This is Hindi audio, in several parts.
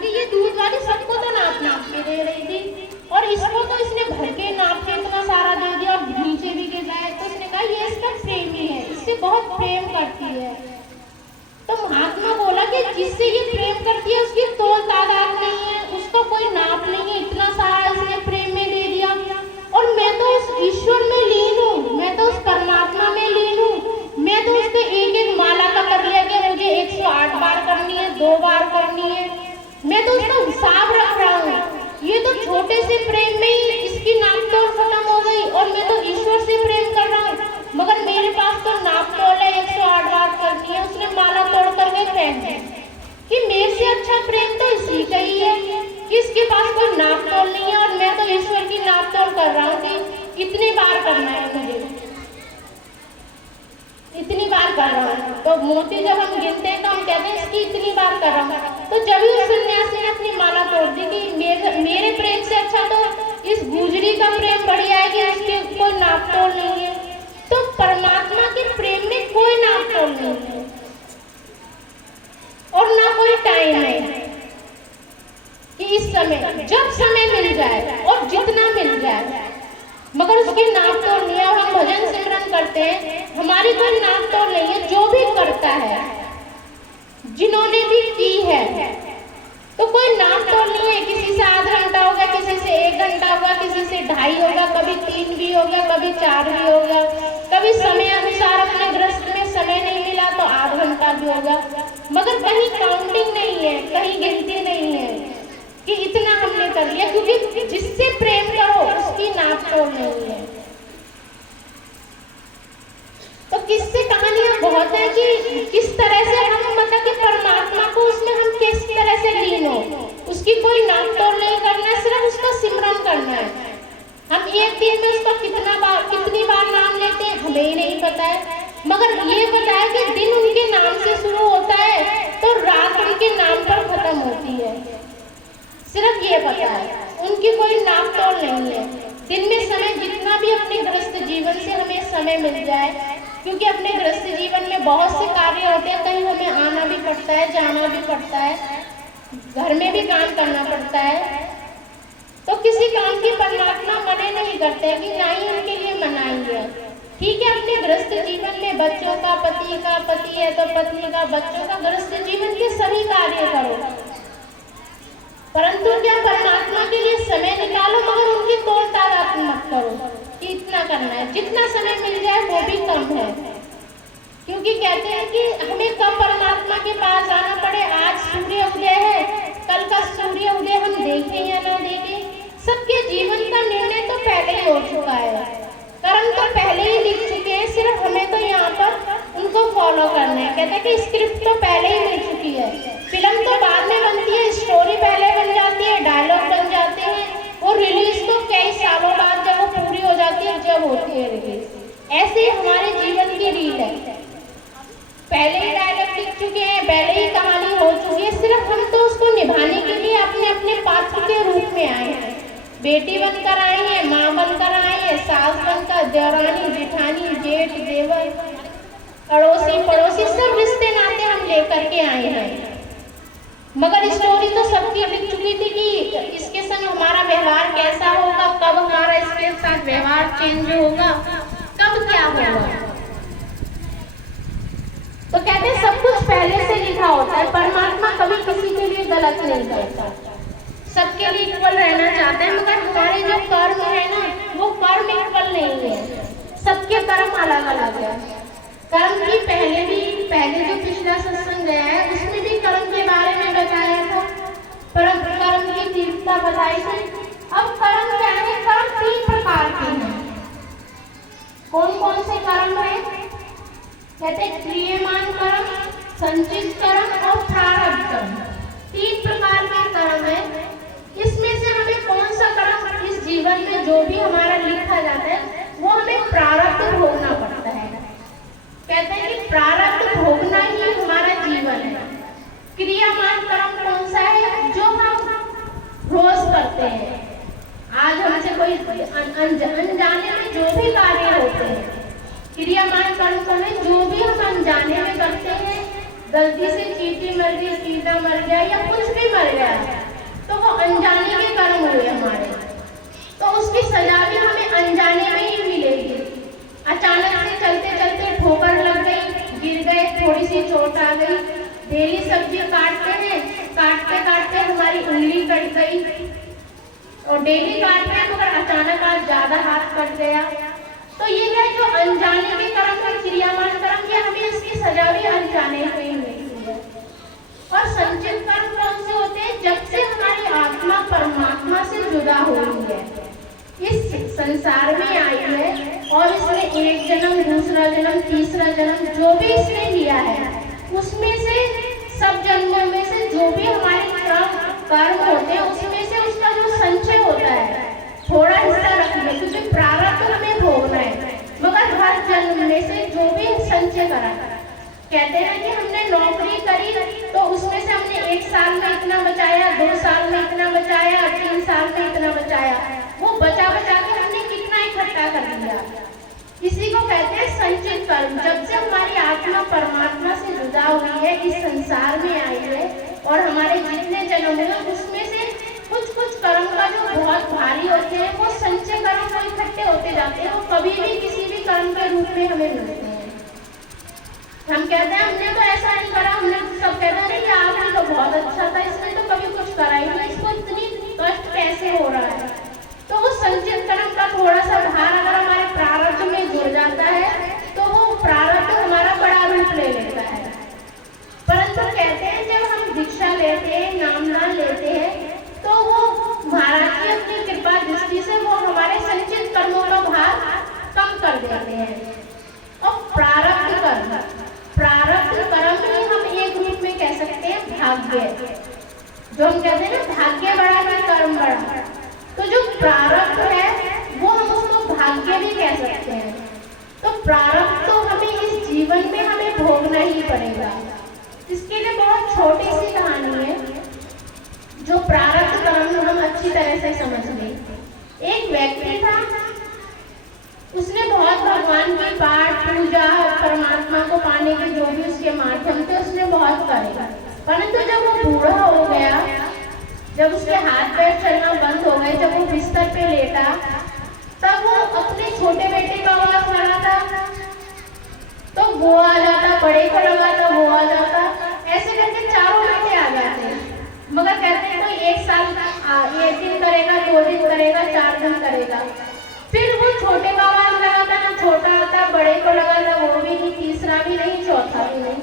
कि ये दूध वाली सबको तो नाप नाप के दे रही थी, और इसको तो इसने भर के नाप के इतना सारा दे दिया और नीचे भी गिराया। तो उसने कहा ये इसका प्रेमी है, इससे बहुत प्रेम करती है। तो महात्मा बोला कि जिससे ये प्रेम करती है उसकी तोल तादाद नहीं है, उसका कोई नाप नहीं है, इतना सारा इसने प्रेम में दे दिया। और मैं तो उस ईश्वर में लीन हूँ, मैं तो उस परमात्मा में लीन हूँ। मैं तो उसके एक एक माला का कर लिया कि मुझे 108 बार करनी है, 2 बार करनी है, मैं तो उसका हिसाब रख रहा हूँ। ये तो छोटे से प्रेम में ही इसकी नाप तोल खत्म हो गई, और मैं तो ईश्वर से प्रेम कर रहा हूँ, मगर मेरे पास तो नाप तोल है, 108 बार करनी है। उसने माला तोड़ करके फेंक दी कि मेरे से अच्छा प्रेम तो इसी का ही है कि इसके पास कोई नाप तोल नहीं है, और मैं तो ईश्वर की नाप तोल कर रहा हूँ कि इतनी बार करना है, मुझे इतनी बार कर रहा हूँ। तो मोती जब हम गिनते हैं तो हम कहते हैं इसकी इतनी बार कर रहा हूँ। तो जब ही उस सन्यासी ने अपनी माला तोड़ दी कि मेरे प्रेम से अच्छा तो इस गुजरी का प्रेम बढ़िया है कि उसके कोई नाप तोल नहीं है। तो परमात्मा के प्रेम में कोई नाप तोल नहीं है और ना कोई टाइम है कि इस समय, जब समय मिल जाए और जितना मिल जाए, मगर उसकी नाप तोल नहीं है। हम भजन सिमरन करते हैं, हमारी कोई नाप तोल नहीं है। जो भी करता है, जिन्होंने भी की है, तो कोई नाप तोल नहीं है। किसी से आधा घंटा होगा, किसी से 1 घंटा होगा, किसी से 2.5 होगा, कभी 3 भी होगा, कभी 4 भी होगा, कभी समय अनुसार अपने गृहस्थ में समय नहीं मिला तो आधा घंटा भी होगा, मगर कहीं काउंटिंग नहीं है, कहीं गिनती नहीं है कि इतना हमने कर लिया, क्योंकि जिससे प्रेम करो उसकी नाप तोल नहीं है। तो किससे कहानियां बहुत है कि किस तरह से हम मतलब कि परमात्मा को उसमें हम किस तरह से लीन हो, उसकी कोई नाप तोल नहीं करना है, सिर्फ उसका सिमरन करना है। हम एक दिन में उसका कितनी बार नाम लेते हैं हमें ही नहीं पता है, मगर ये पता है कि दिन उनके नाम से शुरू होता है तो रात उनके नाम पर खत्म होती है। सिर्फ ये पता है, उनकी कोई नाप तोल नहीं है। दिन में समय जितना भी अपने गृहस्थ जीवन से हमें समय मिल जाए, क्योंकि अपने गृहस्थ जीवन में बहुत से कार्य होते हैं, कहीं हमें आना भी पड़ता है, जाना भी पड़ता है, घर में भी काम करना पड़ता है। तो किसी काम की परमात्मा मने नहीं करते कि ना ही उनके लिए मनाएंगे। ठीक है, अपने गृहस्थ जीवन में बच्चों का, पति का, पति है तो पत्नी का, बच्चों का, गृहस्थ जीवन के सभी कार्य करो, परंतु क्या परमात्मा के लिए समय निकालो, मगर उनकी तोड़ तादाद मत करो कि इतना करना है। जितना समय मिल जाए वो भी कम है, क्योंकि कहते हैं कि हमें कब परमात्मा के पास जाना पड़े। आज सूर्य उदय है, कल का सूर्य उदय हम देखें या ना देखें, सबके जीवन का निर्णय तो पहले ही हो चुका है, कर्म तो पहले ही लिख चुके हैं, सिर्फ हमें तो यहाँ पर उनको फॉलो करना है। कहते हैं कि स्क्रिप्ट तो पहले ही मिल चुकी है, फिल्म तो बाद में बनती है, स्टोरी पहले बन जाती है, डायलॉग बन जाते हैं, वो रिलीज तो कई सालों बाद जब वो पूरी हो जाती है, जब होती है रिलीज। ऐसे ही हमारे जीवन की रील है, पहले ही डायलॉग लिख चुके हैं, पहले ही कहानी हो चुकी है, सिर्फ हम तो उसको निभाने के लिए अपने अपने पात्र के रूप में आए हैं। बेटी बनकर आई है, माँ बनकर आई है, सास बनकर, देवरानी जेठानी, जेठ देवर, अड़ोसी पड़ोसी, सब रिश्ते नाते हम लेकर के आए हैं। मगर स्टोरी तो सबकी लिख चुकी थी कि इसके संग हमारा व्यवहार कैसा होगा, कब हमारा इसके साथ व्यवहार चेंज होगा, कब क्या होगा। तो कहते हैं सब कुछ पहले से लिखा होता है। परमात्मा कभी किसी के लिए गलत नहीं करता, सबके लिए इक्वल रहना चाहते हैं, मगर हमारे जो कर्म है ना, वो कर्म इक्वल नहीं है, सबके कर्म अलग अलग है। कर्म की पहले जो पिछला सत्संग गया है उसमें भी कर्म के बारे में बताया था, कर्म की तीव्रता बताई थी। अब कर्म क्या है? कर्म 3 प्रकार के हैं। कौन कौन से कर्म है? कहते हैं क्रियमान कर्म, संचित कर्म और प्रारब्ध कर्म। 3 प्रकार के कर्म है। इसमें से हमें कौन सा कर्म इस जीवन में जो भी हमारा लिखा जाता है वो हमें प्रारब्ध भोगना पड़ता है। कहते हैं कि प्रारब्ध भोगना ही हमारा जीवन है। क्रियामान कर्म कौन सा है? जो हम रोज करते हैं। आज हमसे कोई अनजाने में जो भी कार्य होते हैं, क्रियामान कर्म को में जो भी हम अनजाने में करते हैं, गलती से चींटी मर गई, कीड़ा मर गया या कुछ भी मर कर गया तो वो अनजाने के कर्म हुए हमारे, तो उसकी सजा भी हमें अनजाने में ही मिलेगी। अचानक से चलते चलते ठोकर लग गई, गिर गए, थोड़ी सी चोट आ गई। डेली सब्जी काटते हैं, काटते काटते हमारी उंगली कट गई, और डेली काटते हैं मगर अचानक आज ज्यादा हाथ कट गया। तो ये है जो अनजाने के कर्म है, क्रियामान कर्म, ये हमें इसकी सजा भी अनजाने में ही मिलती है। और संचित कर्म कौन से होते हैं? जब से हमारी आत्मा परमात्मा से जुदा हुई है, इस संसार में आई है, और इसने एक जन्म, दूसरा जन्म, तीसरा जन्म जो भी इसने लिया है, उसमें से सब जन्मों में से जो भी हमारे कर्म होते हैं, उसमें से उसका जो संचय होता है थोड़ा हिस्सा रख ले, क्योंकि प्रारब्ध हमें भोगना है। मगर हर जन्म में से जो भी संचय करा, कहते हैं कि हमने नौकरी करी तो उसमें से हमने 1 साल में इतना बचाया, 2 साल में इतना बचाया, 3 साल में इतना बचाया, वो बचा बचा के हमने कितना इकट्ठा कर लिया। इसी को कहते हैं संचित कर्म। जब से हमारी आत्मा परमात्मा से जुदा हुई है, इस संसार में आई है, और हमारे जितने जन्म हुए उसमें से कुछ कुछ कर्म का जो बहुत भारी होते हैं, वो संचय कर्म वो इकट्ठे होते जाते हैं, वो कभी भी किसी भी कर्म के रूप में हमें मिलते हैं। हम कहते हैं हमने तो ऐसा नहीं करा, हमने सब कहते हैं कि आपने तो बहुत अच्छा था, इसने तो कभी कुछ करा ही नहीं, इसको इतनी कष्ट कैसे हो रहा है। तो वो संचित कर्म का थोड़ा सा भार अगर हमारे प्रारब्ध में जुड़ जाता है तो वो प्रारब्ध हमारा बड़ा रूप ले लेता है। परंतु कहते हैं जब हम दीक्षा लेते हैं, नामदान लेते हैं, तो वो महाराज की अपनी कृपा दृष्टि से वो हमारे संचित कर्मों का भार कम कर देते हैं। और प्रारब्ध कर्म ही हम एक रूप में कह सकते हैं भाग्य, जो हम कहते हैं ना भाग्य बड़ा है कर्म बड़ा, तो जो प्रारब्ध है वो हम उसको भाग्य भी कह सकते हैं। तो प्रारब्ध तो हमें इस जीवन में हमें भोगना ही पड़ेगा। इसके लिए बहुत छोटी सी कहानी है जो प्रारब्ध कर्म हम अच्छी तरह से समझ लें। एक व्यक्ति था, उसने बहुत भगवान की पाठ पूजा परमात्मा को पाने के जो भी उसके माध्यम थे उसने बहुत करे, परंतु जब वो बूढ़ा हो गया, जब उसके हाथ पैर चलना बंद हो गए, जब वो बिस्तर पे लेटा, तब वो अपने छोटे बेटे का आवाज लगाता तो वो आ जाता, बड़े को लगाता वो आ जाता, ऐसे करके चारों बेटे आ जाते। मगर कहते हैं कोई 1 साल 1 दिन करेगा, 2 दिन करेगा, 4 दिन करेगा, फिर वो छोटे का आवाज लगाता ना छोटा आता, बड़े को लगाता वो भी नहीं, तीसरा भी नहीं, चौथा भी नहीं।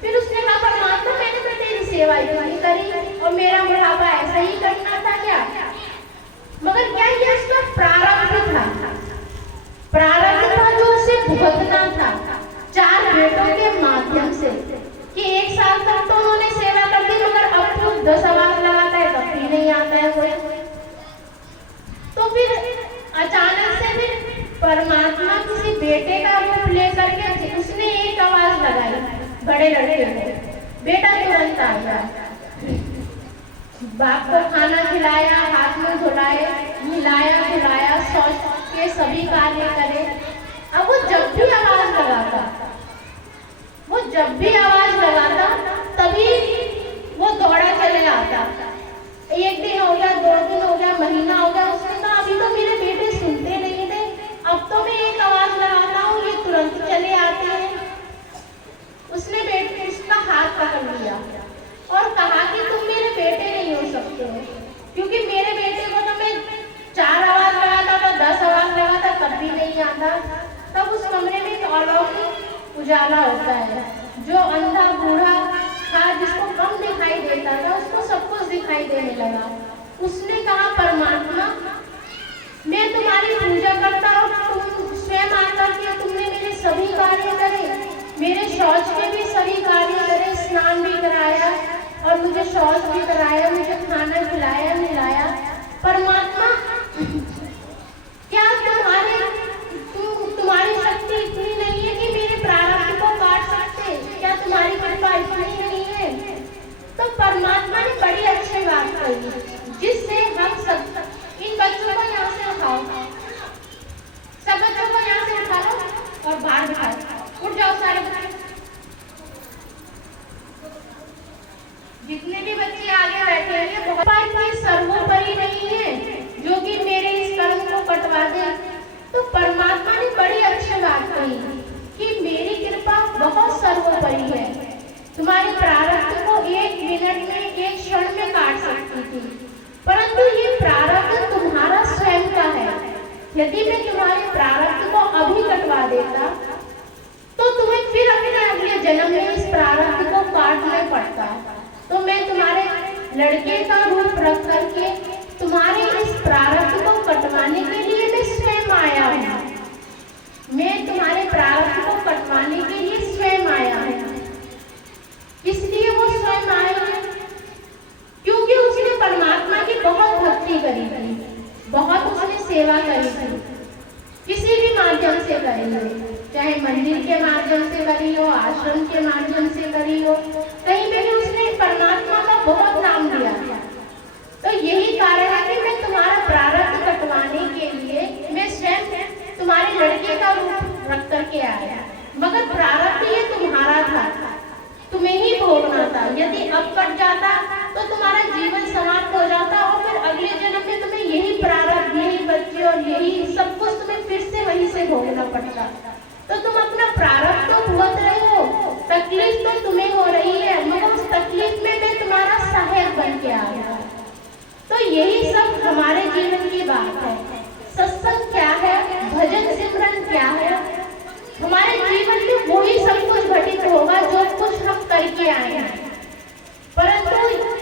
फिर उसने कहा परमात्मा मैंने तो तेरी सेवा इतनी करी और मेरा बुढ़ापा ऐसा ही करना था क्या? मगर क्या ये उसका प्रारब्ध था जो उसे भुगतना था 4 बेटों के माध्यम से, कि 1 साल तक तो उन्होंने सेवा कर दी, मगर अब तो 10 आवाज लगाता है तब भी नहीं आता है कोई। तो फिर अचानक से फिर परमात्मा किसी बेटे का रूप लेकर के उसने एक आवाज लगाई बड़े लड़के को, बेटा तुरंत आ गया, बाप को खाना खिलाया, हाथ में धुलाए, मिलाया धुलाया, शौच के सभी कार्य करे। अब वो जब भी आवाज लगाता तभी वो दौड़ा चले आता। 1 दिन हो गया, 2 दिन हो गया, महीना हो गया, उसने कहा अभी तो मेरे बेटे सुनते नहीं थे, अब तो मैं एक आवाज लगाता हूँ ये तुरंत चले आते हैं। उसने बेटे उसका हाथ पकड़ लिया और कहा कि तुम मेरे बेटे नहीं हो सकते हो, क्योंकि मेरे बेटे को तो मैं 4 आवाज लगाता था, 10 आवाज लगाता तब भी नहीं आता। तब उस कमरे में एक अलौकिक उजाला होता है, जो अंधा बूढ़ा था जिसको कम दिखाई देता था उसको सब कुछ दिखाई देने लगा। उसने कहा परमात्मा मैं तुम्हारी पूजा करता हूँ, तुम स्वयं आकर के तुमने मेरे सभी कार्य करे, मेरे शौच के भी सभी कार्य करे, स्नान भी कराया और मुझे शौच भी कराया, मुझे खाना खिलाया मिलाया। परमात्मा क्या तुम्हारी शक्ति इतनी नहीं है कि मेरे प्रारब्ध को काट सकते? क्या तुम्हारी कृपा इतनी नहीं है? तो परमात्मा ने बड़ी अच्छी बात कही, जिससे हम सब इन बच्चों को यहाँ से उठाओ, सब बच्चों को यहाँ से उठा लो और बाहर बिठाओ, उठ जाओ सारे बच्चे, जितने भी बच्चे आगे बैठे कृपा इतनी सर्वोपरि नहीं है जो कि मेरे इस कर्म को कटवा दे। तो परमात्मा ने बड़ी अच्छी बात कही कि मेरी कृपा बहुत सर्वोपरि है, तुम्हारे प्रारब्ध को 1 मिनट में 1 क्षण में काट सकती थी, परंतु ये प्रारब्ध तुम्हारा स्वयं का है। यदि मैं तुम्हारे प्रारब्ध को अभी कटवा देता तो तुम्हें फिर अपने अगले जन्म में इस प्रारब्ध को काटना पड़ता। तो मैं तुम्हारे लड़के का रूप रख करके तुम्हारे इस प्रारब्ध को कटवाने के लिए मैं स्वयं आया हूँ। मैं तुम्हारे प्रारब्ध को कटवाने के लिए स्वयं आया हूँ। इसलिए वो स्वयं आए हैं क्योंकि उसने परमात्मा की बहुत भक्ति करी थी, बहुत उसने सेवा करी थी, किसी भी माध्यम से करी हो, चाहे मंदिर के माध्यम से करी हो, आश्रम के माध्यम से करी हो, कहीं पे भी उसने परमात्मा का बहुत नाम लिया। तो यही कारण है कि मैं तुम्हारा प्रारब्ध कटवाने के लिए मैं स्वयं तुम्हारे लड़के का रूप रख करके आया, मगर प्रारब्ध ये तुम्हारा था, तुम्हें ही भोगना था। यदि अब कट जाता तो तुम्हारा जीवन समाप्त हो जाता और फिर अगले जन्म में तुम्हें यही प्रारब्ध, यही बच्चे और यही सब कुछ तुम्हें फिर से वहीं से भोगना पड़ता। तो तुम अपना प्रारब्ध तो भुगत रहे हो, तकलीफ तो तुम्हें हो रही है, मगर उस तकलीफ में मैं तुम्हारा सहायक बन के आया। तो यही सब हमारे जीवन की बात है। सत्संग क्या है, भजन सिमरन क्या है, हमारे जीवन में वही सब कुछ घटित होगा जो कुछ हम करके आए हैं। परंतु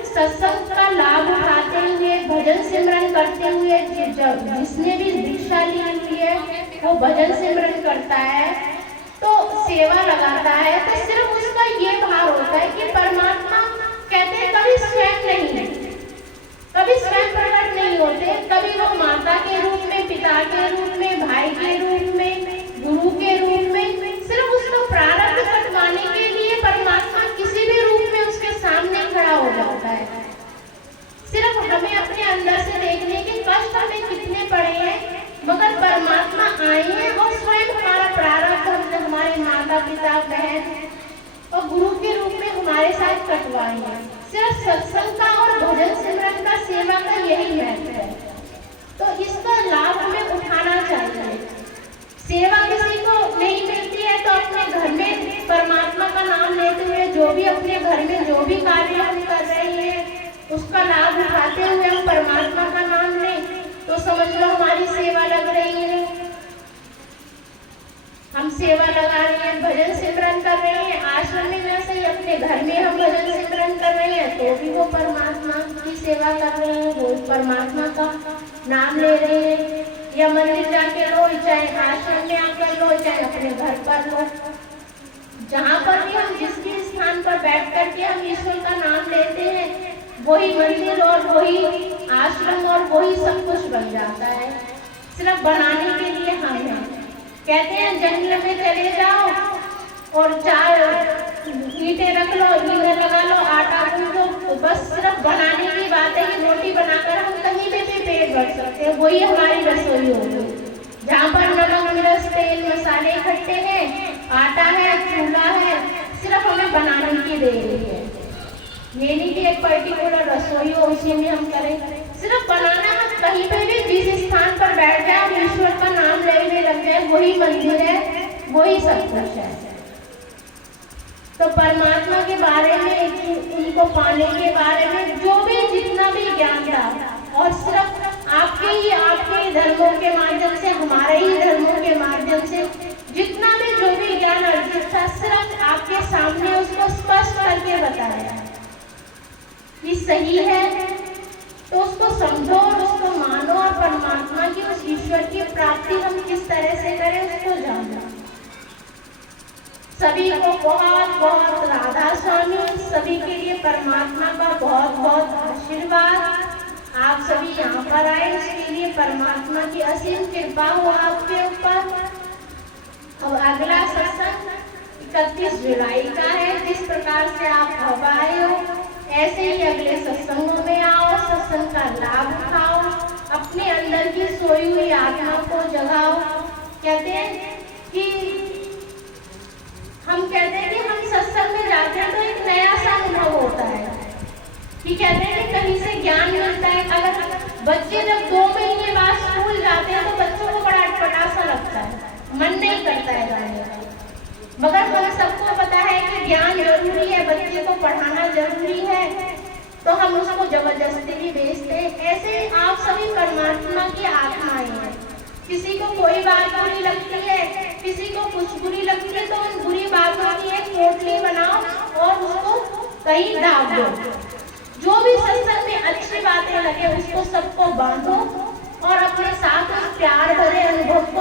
सत्संग का लाभ उठाते हुए, भजन सिमरन करते हुए, जिसने भी दीक्षा ली हुई है वो भजन सिमरन करता है, तो सेवा लगाता है, तो सिर्फ उसका ये भार होता है कि परमात्मा कहते हैं कभी स्वयं नहीं, कभी स्वयं प्रकट नहीं होते, कभी वो माता के रूप में, पिता के रूप में, भाई के रूप में, गुरु के रूप में, सिर्फ उसको प्रारब्ध कटवाने के लिए परमात्मा किसी भी रूप में उसके सामने खड़ा हो जाता है। सिर्फ हमें अपने अंदर से देखने के कष्ट हमें कितने पड़े हैं, मगर परमात्मा आए हैं और स्वयं हमारा प्रारब्ध हमारे माता पिता बहन और गुरु के रूप में हमारे साथ कटवाए हैं। सिर्फ सत्संग का और भजन सिमरन का, सेवा का यही महत्व है। तो इसका लाभ हमें उठाना चाहिए। सेवा किसी को नहीं मिलती है तो अपने घर में परमात्मा का नाम लेते हुए जो भी अपने घर में जो भी कार्य हम कर रहे हैं उसका लाभ उठाते हुए हम परमात्मा का नाम लें तो समझ लो हमारी सेवा लग रही है। हम सेवा लगा रहे हैं, भजन सिमरन कर रहे हैं, आश्रम में वैसे ही अपने घर में हम भजन सिमरन कर रहे हैं तो भी वो परमात्मा की सेवा कर रहे हैं, वो परमात्मा का नाम ले रहे हैं। या मंदिर जाके लो, चाहे आश्रम में आकर लो, चाहे अपने घर पर लो, जहाँ पर भी हम जिस भी स्थान पर बैठ करके हम ईश्वर का नाम लेते हैं वही मंदिर और वही आश्रम और वही सब कुछ बन जाता है। सिर्फ बनाने के लिए हम हैं। कहते हैं जंगल में चले जाओ और 4 ईंटें रख लो, ईंधन लगा लो, आटा गूंदो, तो बस सिर्फ बनाने की बात है कि रोटी बनाकर हम कहीं पे भी पेट भर सकते हैं, वही हमारी रसोई होगी। जहाँ पर नमक मिर्च तेल मसाले इकट्ठे हैं, आटा है, चूल्हा है, सिर्फ हमें बनाने की देरी है। ये नहीं कि एक पर्टिकुलर रसोई हो उसी में हम करें, सिर्फ बनाना। हम कहीं पे भी जिस स्थान पर बैठ जाए और ईश्वर का नाम लेने लग जाए वही मंदिर है, वही सब कुछ है। तो परमात्मा के बारे में, उनको पाने के बारे में जो भी जितना भी ज्ञान था और सिर्फ आपके धर्मों के माध्यम से, हमारे ही धर्मों के माध्यम से जितना भी जो भी ज्ञान अर्जित था सिर्फ आपके सामने उसको स्पष्ट करके बताया कि सही है तो उसको समझो और उसको मानो और परमात्मा की उस ईश्वर की प्राप्ति हम किस तरह से करें उसको जानो। सभी को बहुत बहुत राधा स्वामी, सभी के लिए परमात्मा का बहुत बहुत आशीर्वाद। आप सभी यहाँ पर आए इसके लिए परमात्मा की असीम कृपा हो आपके ऊपर। अब अगला सत्संग 31 जुलाई का है। जिस प्रकार से आप अब आए हो ऐसे ही अगले सत्संगों में आओ, सत्संग का लाभ उठाओ, अपने अंदर की सोई हुई आत्मा को जगाओ। कहते हैं कि हम सत्संग में जाते हैं तो एक नया सा अनुभव होता है। कि कहते हैं कि कहीं से ज्ञान मिलता है। अगर बच्चे जब 2 महीने बाद स्कूल जाते हैं तो बच्चों को बड़ा अटपटा सा लगता है, मन नहीं करता है जाने का। मगर हम सबको पता है कि ज्ञान जरूरी है, बच्चे को पढ़ाना जरूरी है, तो हम उसको जबरदस्ती भी भेजते हैं। ऐसे आप सभी परमात्मा की आत्माएं हैं। किसी को कोई बात बुरी लगती है, किसी को कुछ बुरी लगती है, तो उन बुरी बातों की एक पोटली बनाओ और उसको कहीं डाल दो। जो भी सत्संग में अच्छी बातें लगे उसको सबको बांटो और अपने साथ उस प्यार भरे अनुभव को